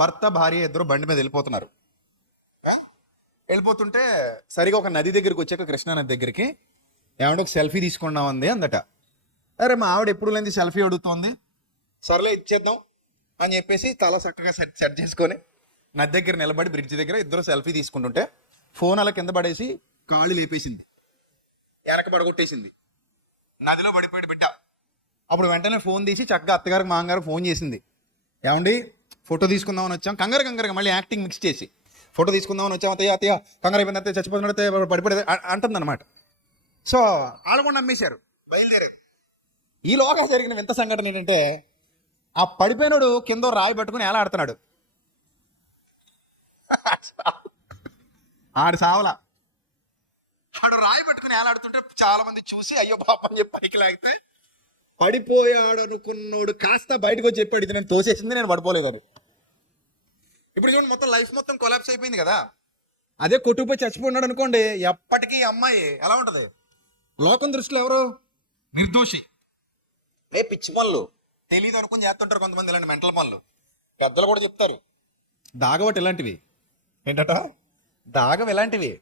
భర్త భార్య ఇద్దరు బండి మీద వెళ్ళిపోతున్నారు. వెళ్ళిపోతుంటే సరిగా ఒక నది దగ్గరికి వచ్చాక, కృష్ణా నది దగ్గరికి, ఏమంటే ఒక సెల్ఫీ తీసుకున్నాం అంది అందట. అరే మా ఆవిడ ఎప్పుడు లేని సెల్ఫీ అడుగుతోంది, సర్లే ఇచ్చేద్దాం అని చెప్పేసి తల చక్కగా సెట్ సెట్ చేసుకొని నది దగ్గర నిలబడి బ్రిడ్జ్ దగ్గర ఇద్దరు సెల్ఫీ తీసుకుంటుంటే ఫోన్ అలా కింద పడేసి కాళ్ళు లేపేసింది, వెనక పడగొట్టేసింది, నదిలో పడిపోయాడు బిడ్డ. అప్పుడు వెంటనే ఫోన్ తీసి చక్కగా అత్తగారికి మామగారు ఫోన్ చేసింది, ఏమండి ఫోటో తీసుకుందామని వచ్చాం, కంగారుగా మళ్ళీ యాక్టింగ్ మిక్స్ చేసి ఫోటో తీసుకుందామని వచ్చాం, అత్తయ్య అత్తయ్య కంగారు అయిపోయింది, అత్తయ్య చచ్చిపోతున్నట్టు పడిపోయేది అంటుంది అనమాట. సో వాళ్ళు కూడా నమ్మేశారు, బయలుదేరారు. ఈ లోగా జరిగిన వింత సంఘటన ఏంటంటే, ఆ పడిపోయినోడు కింద రాయి పట్టుకుని ఎలా ఆడుతున్నాడు, ఆడు సావలా, ఆడు రాయి పట్టుకుని ఎలా ఆడుతుంటే చాలా మంది చూసి అయ్యో పాప అని చెప్పి పైకి లాగితే, పడిపోయాడు అనుకున్నోడు కాస్త బయటకు వచ్చి చెప్పాడు, ఇది నేను తోసేసింది, నేను పడిపోలేదని. ఇప్పుడు చూడండి, మొత్తం లైఫ్ మొత్తం కొలాప్స్ అయిపోయింది కదా. అదే కొట్టుకుపోయి చచ్చిపోయినాడు అనుకోండి, ఎప్పటికీ అమ్మాయి ఎలా ఉంటది, లోకం దృష్టిలో ఎవరు నిర్దోషి. పిచ్చి పనులు తెలియదు అనుకుని చేస్తుంటారు కొంతమంది, ఇలాంటి మెంటల్ పనులు. పెద్దలు కూడా చెప్తారు, దాగవట్ ఇలాంటివి ఏంటట, దాగం ఇలాంటివి.